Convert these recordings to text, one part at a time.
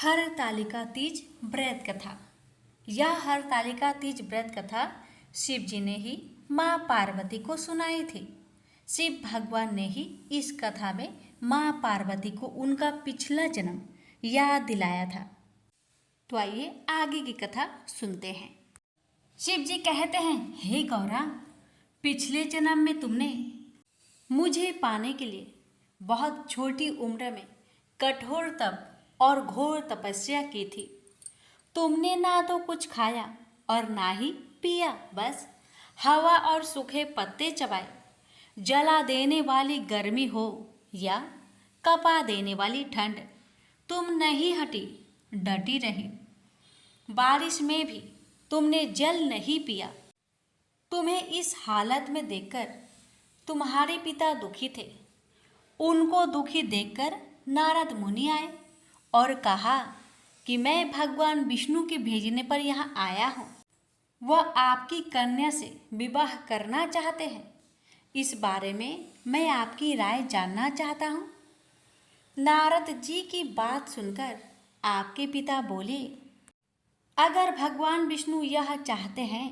हरतालिका तीज व्रत कथा। यह हरतालिका तीज व्रत कथा शिव जी ने ही माँ पार्वती को सुनाई थी। शिव भगवान ने ही इस कथा में माँ पार्वती को उनका पिछला जन्म याद दिलाया था। तो आइए आगे की कथा सुनते हैं। शिव जी कहते हैं, हे गौरा, पिछले जन्म में तुमने मुझे पाने के लिए बहुत छोटी उम्र में कठोर तप और घोर तपस्या की थी। तुमने ना तो कुछ खाया और ना ही पिया, बस हवा और सूखे पत्ते चबाए। जला देने वाली गर्मी हो या कपा देने वाली ठंड, तुम नहीं हटी, डटी रही। बारिश में भी तुमने जल नहीं पिया। तुम्हें इस हालत में देखकर तुम्हारे पिता दुखी थे। उनको दुखी देखकर नारद मुनि आए और कहा कि मैं भगवान विष्णु के भेजने पर यहाँ आया हूँ। वह आपकी कन्या से विवाह करना चाहते हैं। इस बारे में मैं आपकी राय जानना चाहता हूँ। नारद जी की बात सुनकर आपके पिता बोले, अगर भगवान विष्णु यह चाहते हैं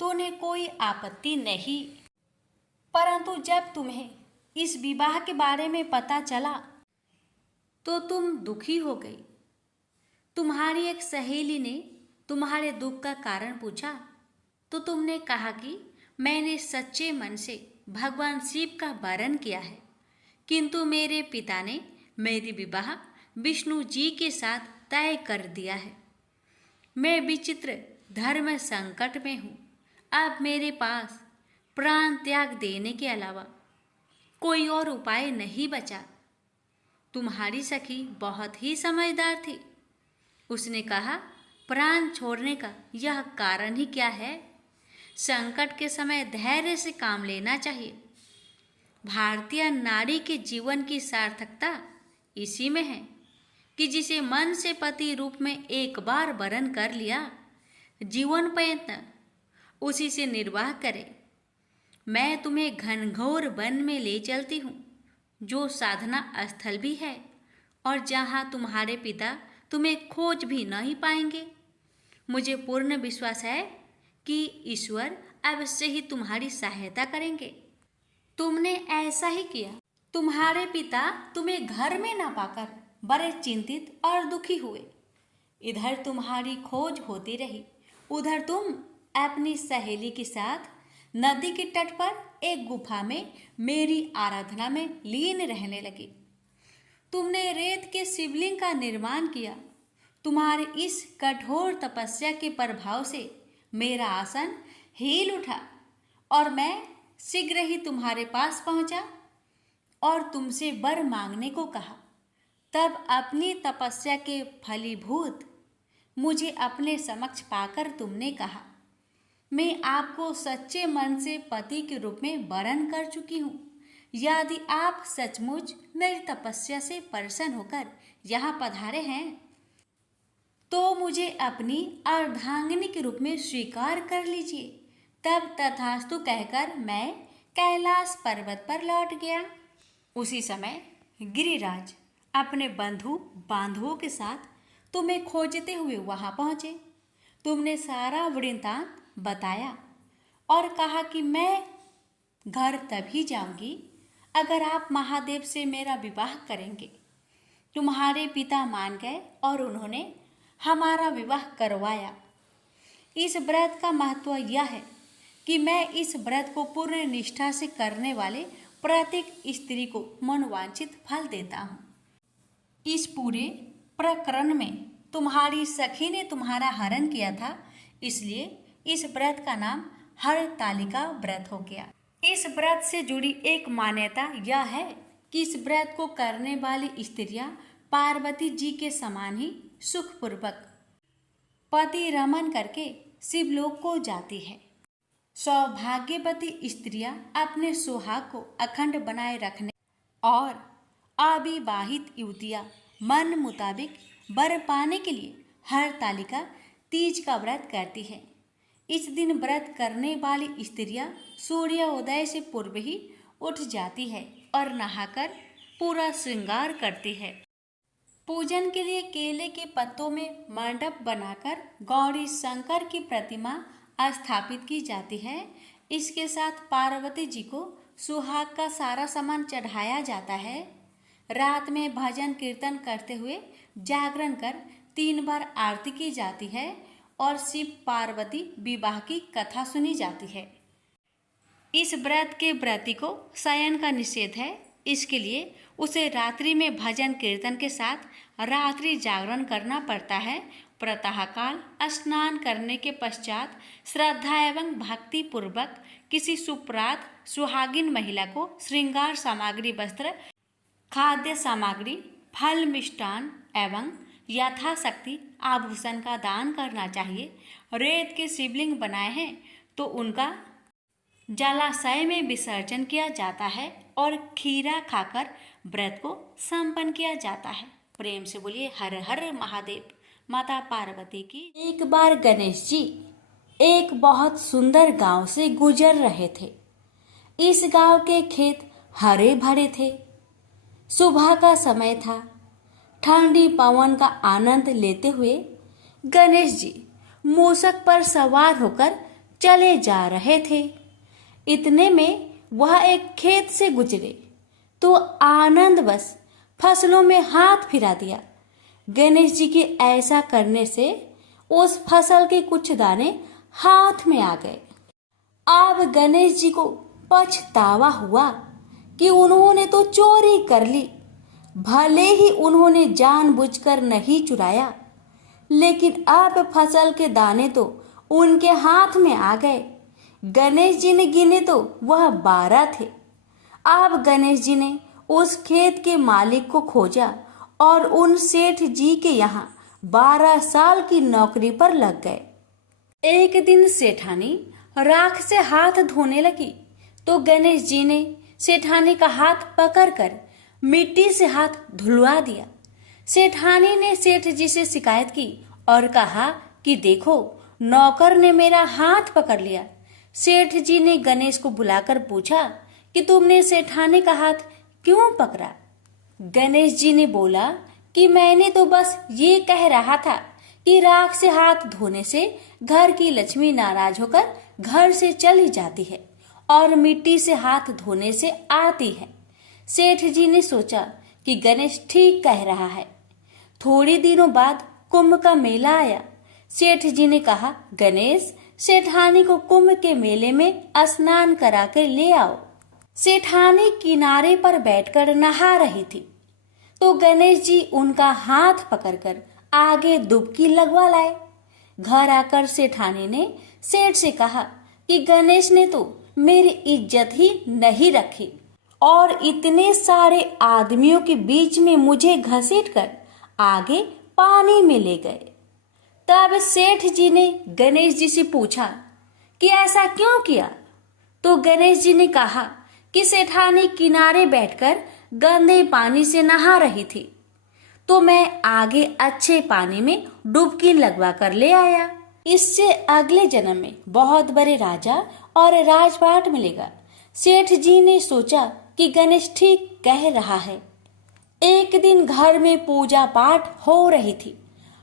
तो उन्हें कोई आपत्ति नहीं, परंतु जब तुम्हें इस विवाह के बारे में पता चला तो तुम दुखी हो गई। तुम्हारी एक सहेली ने तुम्हारे दुख का कारण पूछा तो तुमने कहा कि मैंने सच्चे मन से भगवान शिव का वरण किया है, किंतु मेरे पिता ने मेरी विवाह विष्णु जी के साथ तय कर दिया है। मैं विचित्र धर्म संकट में हूँ। अब मेरे पास प्राण त्याग देने के अलावा कोई और उपाय नहीं बचा। तुम्हारी सखी बहुत ही समझदार थी। उसने कहा, प्राण छोड़ने का यह कारण ही क्या है? संकट के समय धैर्य से काम लेना चाहिए। भारतीय नारी के जीवन की सार्थकता इसी में है कि जिसे मन से पति रूप में एक बार वरण कर लिया, जीवन पर्यंत उसी से निर्वाह करे। मैं तुम्हें घनघोर वन में ले चलती हूँ, जो साधना स्थल भी है और जहाँ तुम्हारे पिता तुम्हें खोज भी नहीं पाएंगे। मुझे पूर्ण विश्वास है कि ईश्वर अवश्य ही तुम्हारी सहायता करेंगे। तुमने ऐसा ही किया। तुम्हारे पिता तुम्हें घर में ना पाकर बड़े चिंतित और दुखी हुए। इधर तुम्हारी खोज होती रही, उधर तुम अपनी सहेली के साथ नदी के तट पर एक गुफा में मेरी आराधना में लीन रहने लगी। तुमने रेत के शिवलिंग का निर्माण किया। तुम्हारी इस कठोर तपस्या के प्रभाव से मेरा आसन हिल उठा और मैं शीघ्र ही तुम्हारे पास पहुंचा और तुमसे वर मांगने को कहा। तब अपनी तपस्या के फलीभूत मुझे अपने समक्ष पाकर तुमने कहा, मैं आपको सच्चे मन से पति के रूप में वरण कर चुकी हूँ। यदि आप सचमुच मेरी तपस्या से प्रसन्न होकर यहाँ पधारे हैं तो मुझे अपनी अर्धांगिनी के रूप में स्वीकार कर लीजिए। तब तथास्तु कहकर मैं कैलाश पर्वत पर लौट गया। उसी समय गिरिराज अपने बंधु बांधवों के साथ तुम्हें खोजते हुए वहाँ पहुँचे। तुमने सारा वृत्तांत बताया और कहा कि मैं घर तभी जाऊंगी अगर आप महादेव से मेरा विवाह करेंगे। तुम्हारे पिता मान गए और उन्होंने हमारा विवाह करवाया। इस व्रत का महत्व यह है कि मैं इस व्रत को पूर्ण निष्ठा से करने वाले प्रत्येक स्त्री को मनोवांछित फल देता हूँ। इस पूरे प्रकरण में तुम्हारी सखी ने तुम्हारा हरण किया था, इसलिए इस व्रत का नाम हरतालिका व्रत हो गया। इस व्रत से जुड़ी एक मान्यता यह है कि इस व्रत को करने वाली स्त्रियां पार्वती जी के समान ही सुखपूर्वक पति रमन करके शिवलोक को जाती है। सौभाग्यवती स्त्रियां अपने सुहाग को अखंड बनाए रखने और अविवाहित युवतियां मन मुताबिक वर पाने के लिए हरतालिका तीज का व्रत करती है। इस दिन व्रत करने वाली स्त्रियां सूर्योदय से पूर्व ही उठ जाती है और नहाकर पूरा श्रृंगार करती है। पूजन के लिए केले के पत्तों में मंडप बनाकर गौरी शंकर की प्रतिमा स्थापित की जाती है। इसके साथ पार्वती जी को सुहाग का सारा सामान चढ़ाया जाता है। रात में भजन कीर्तन करते हुए जागरण कर 3 बार आरती की जाती है और शिव पार्वती विवाह की कथा सुनी जाती है। इस व्रत के व्रती को शयन का निषेध है, इसके लिए उसे रात्रि में भजन कीर्तन के साथ रात्रि जागरण करना पड़ता है। प्रातःकाल स्नान करने के पश्चात श्रद्धा एवं भक्ति पूर्वक किसी सुप्रात सुहागिन महिला को श्रृंगार सामग्री, वस्त्र, खाद्य सामग्री, फल, मिष्टान एवं यथाशक्ति आभूषण का दान करना चाहिए। रेत के शिवलिंग बनाए हैं तो उनका जलाशय में विसर्जन किया जाता है और खीरा खाकर व्रत को संपन्न किया जाता है। प्रेम से बोलिए हर हर महादेव। माता पार्वती की। एक बार गणेश जी एक बहुत सुंदर गांव से गुजर रहे थे। इस गांव के खेत हरे भरे थे। सुबह का समय था। ठंडी पवन का आनंद लेते हुए गणेश जी मूषक पर सवार होकर चले जा रहे थे। इतने में वह एक खेत से गुजरे तो आनंदवश फसलों में हाथ फिरा दिया। गणेश जी के ऐसा करने से उस फसल के कुछ दाने हाथ में आ गए। अब गणेश जी को पछतावा हुआ कि उन्होंने तो चोरी कर ली। भले ही उन्होंने जानबूझकर नहीं चुराया, लेकिन अब फसल के दाने तो उनके हाथ में आ गए। गणेश जी ने गिने तो वह 12 थे। अब गणेश जी ने उस खेत के मालिक को खोजा और उन सेठ जी के यहाँ 12 साल की नौकरी पर लग गए। एक दिन सेठानी राख से हाथ धोने लगी तो गणेश जी ने सेठानी का हाथ पकड़कर मिट्टी से हाथ धुलवा दिया। सेठानी ने सेठ जी से शिकायत की और कहा कि देखो, नौकर ने मेरा हाथ पकड़ लिया। सेठ जी ने गणेश को बुलाकर पूछा कि तुमने सेठानी का हाथ क्यों पकड़ा? गणेश जी ने बोला कि मैंने तो बस ये कह रहा था कि राख से हाथ धोने से घर की लक्ष्मी नाराज होकर घर से चली जाती है और मिट्टी से हाथ धोने से आती है। सेठ जी ने सोचा कि गणेश ठीक कह रहा है। थोड़ी दिनों बाद कुंभ का मेला आया। सेठ जी ने कहा, गणेश, सेठानी को कुंभ के मेले में स्नान करा कर ले आओ। सेठानी किनारे पर बैठकर नहा रही थी तो गणेश जी उनका हाथ पकड़कर आगे डुबकी लगवा लाए। घर आकर सेठानी ने सेठ से कहा कि गणेश ने तो मेरी इज्जत ही नहीं रखी और इतने सारे आदमियों के बीच में मुझे घसीटकर आगे पानी में ले गए। तब सेठ जी ने गणेश जी से पूछा कि ऐसा क्यों किया? तो गणेश जी ने कहा कि सेठानी किनारे बैठकर गंदे पानी से नहा रही थी तो मैं आगे अच्छे पानी में डुबकी लगवा कर ले आया। इससे अगले जन्म में बहुत बड़े राजा और राजपाट मिलेगा। सेठ जी ने सोचा कि गणेश ठीक कह रहा है। एक दिन घर में पूजा पाठ हो रही थी,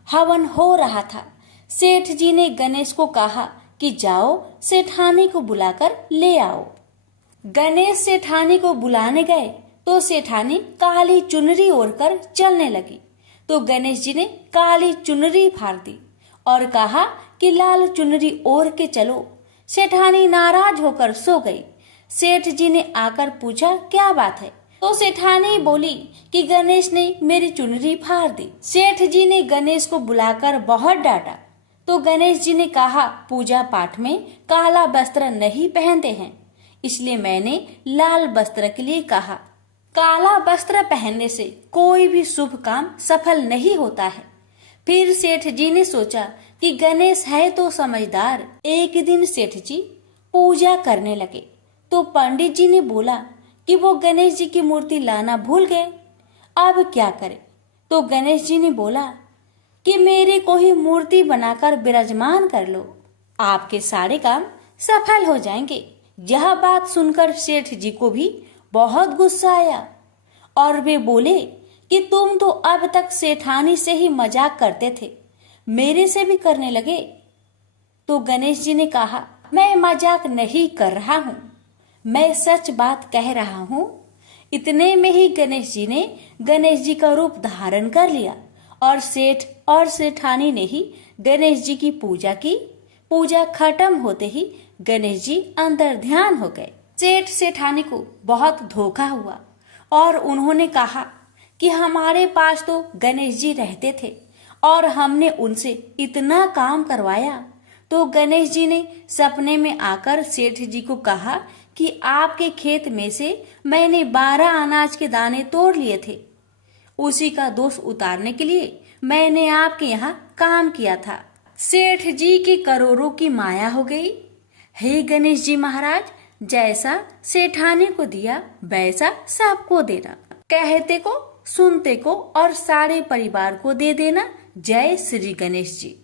हवन हो रहा था। सेठ जी ने गणेश को कहा कि जाओ सेठानी को बुलाकर ले आओ। गणेश सेठानी को बुलाने गए तो सेठानी काली चुनरी ओढ़कर चलने लगी तो गणेश जी ने काली चुनरी फाड़ दी और कहा कि लाल चुनरी ओढ़ के चलो। सेठानी नाराज होकर सो गई। सेठ जी ने आकर पूछा क्या बात है तो सेठानी बोली कि गणेश ने मेरी चुनरी फाड़ दी। सेठ जी ने गणेश को बुलाकर बहुत डांटा तो गणेश जी ने कहा, पूजा पाठ में काला वस्त्र नहीं पहनते हैं, इसलिए मैंने लाल वस्त्र के लिए कहा। काला वस्त्र पहनने से कोई भी शुभ काम सफल नहीं होता है। फिर सेठ जी ने सोचा कि गणेश है तो समझदार। एक दिन सेठ जी पूजा करने लगे तो पंडित जी ने बोला कि वो गणेश जी की मूर्ति लाना भूल गए, अब क्या करें? तो गणेश जी ने बोला कि मेरे को ही मूर्ति बनाकर विराजमान कर लो, आपके सारे काम सफल हो जाएंगे। यह बात सुनकर सेठ जी को भी बहुत गुस्सा आया और वे बोले कि तुम तो अब तक सेठानी से ही मजाक करते थे, मेरे से भी करने लगे। तो गणेश जी ने कहा, मैं मजाक नहीं कर रहा हूं, मैं सच बात कह रहा हूं। इतने में ही गणेश जी ने गणेश जी का रूप धारण कर लिया और सेठ और सेठानी ने ही गणेश जी की पूजा की। पूजा खत्म होते ही गणेश जी अंतर ध्यान हो गए। सेठ सेठानी को बहुत धोखा हुआ और उन्होंने कहा कि हमारे पास तो गणेश जी रहते थे और हमने उनसे इतना काम करवाया। तो गणेश जी ने सपने में आकर सेठ जी को कहा कि आपके खेत में से मैंने 12 अनाज के दाने तोड़ लिए थे, उसी का दोष उतारने के लिए मैंने आपके यहाँ काम किया था। सेठ जी की करोड़ों की माया हो गई। हे गणेश जी महाराज, जैसा सेठानी को दिया वैसा सबको देना, कहते को सुनते को और सारे परिवार को दे देना। जय श्री गणेश जी।